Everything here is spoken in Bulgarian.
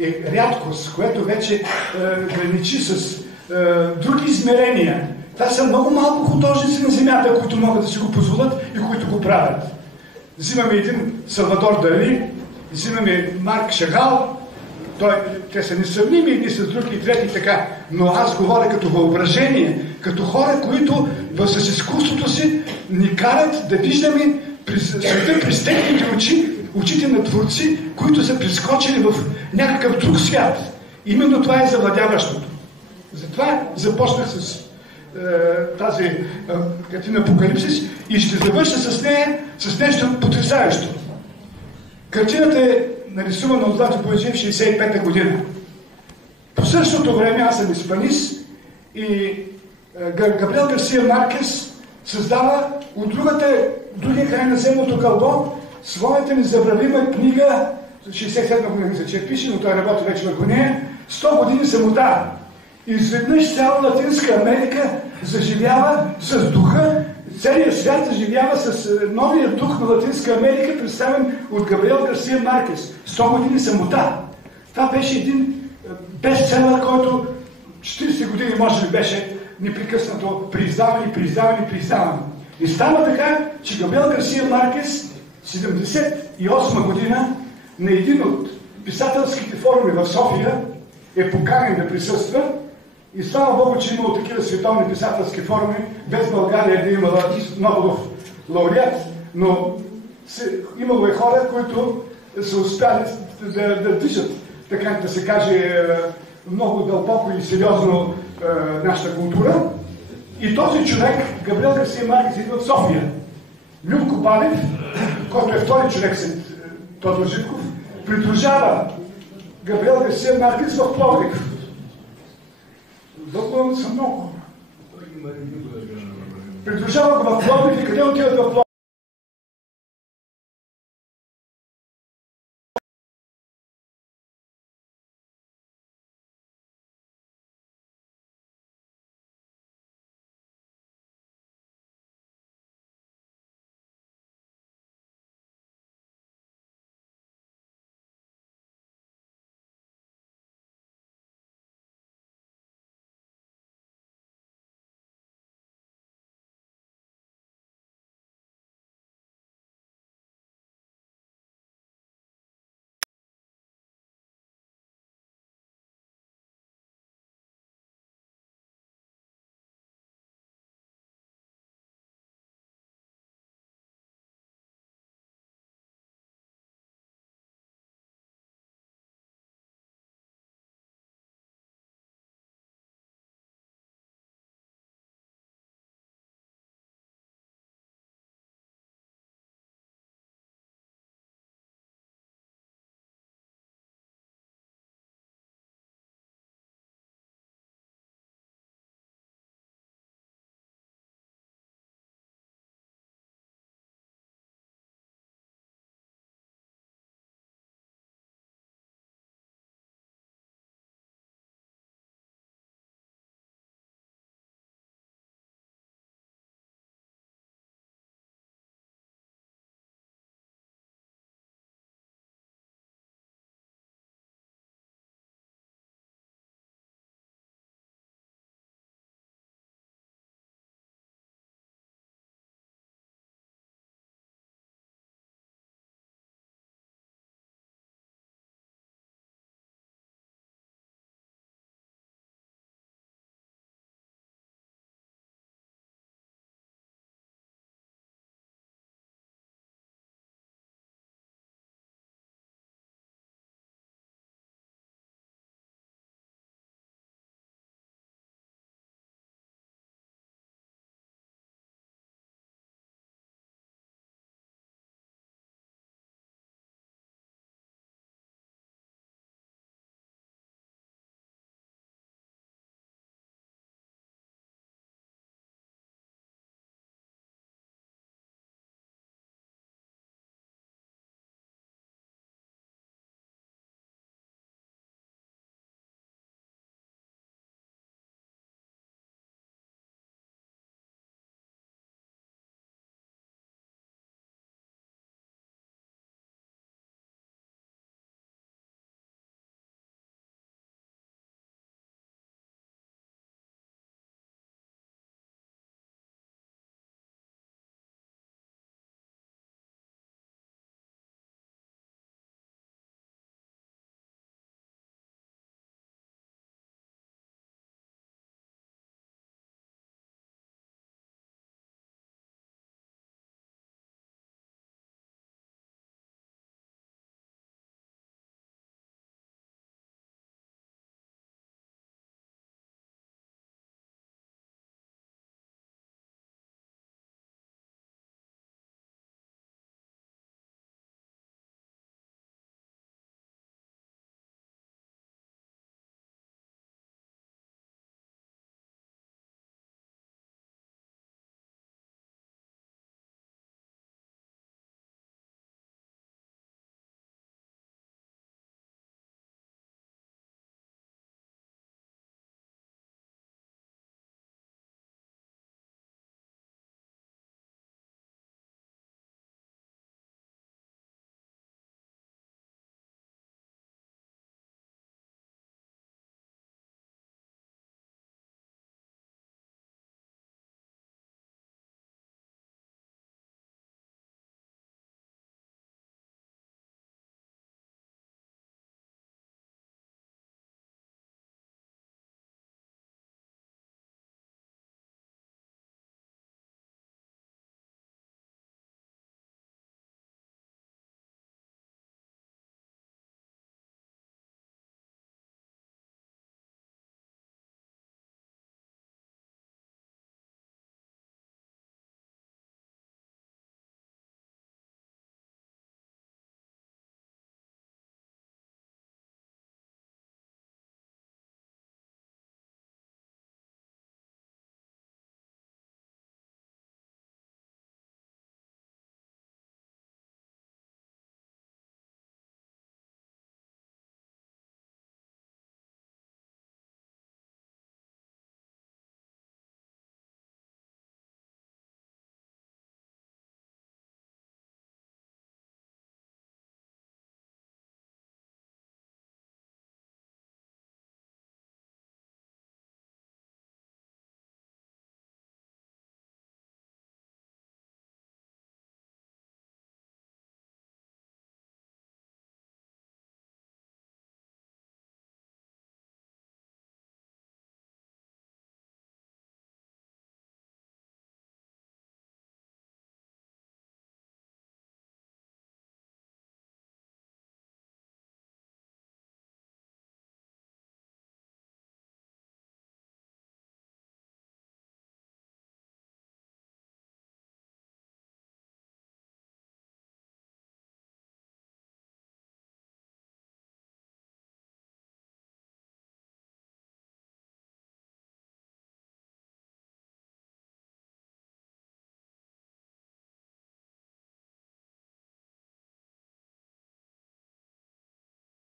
е рядкост, което вече граничи с други измерения. Това са много малко художници на земята, които могат да си го позволят и които го правят. Взимаме един Салвадор Дали, взимаме Марк Шагал, те са несравними едни с други и трети така, но аз говоря като въображение, като хора, които с изкуството си ни карат да виждаме света през техните очи, очите на творци, които са прескочили в някакъв друг свят. Именно това е завладяващото. Затова започнах с тази картина Апокалипсис и ще завърша с нея, с нещо потресаещо. Картината е нарисувана от Злати Бояджиев в 65-та година. По същото време аз съм испанист и Габриел Гарсия Маркес създава от другия край на земното кълбо своята незабравима книга, 67 година мисля, че пише, но той работи вече върху нея, 100 години самота. Изведнъж цяла Латинска Америка заживява с духа, целият свят заживява с новия дух на Латинска Америка, представен от Габриел Гарсия Маркес. 100 години самота. Това беше един бестселър, който 40 години може би беше непрекъснато прииздаване. И става така, че Габриел Гарсия Маркес 78 година на един от писателските форуми в София е поканен да присъства и слава Богу, че имало такива световни писателски форуми, без България да имала Нобелов лауреат, но имало и хора, които са успяли да движат, така да се каже, много дълбоко и сериозно нашата култура. И този човек, Габриел Гарсия Маркес, идва в София. Любко Балев, който е втори човек след Тодор Живков, придружава Габриел Гарсия Маркес в Пловдив. Вълнувам са много. Придружава го в Пловдив и къде отиват в Пловдив?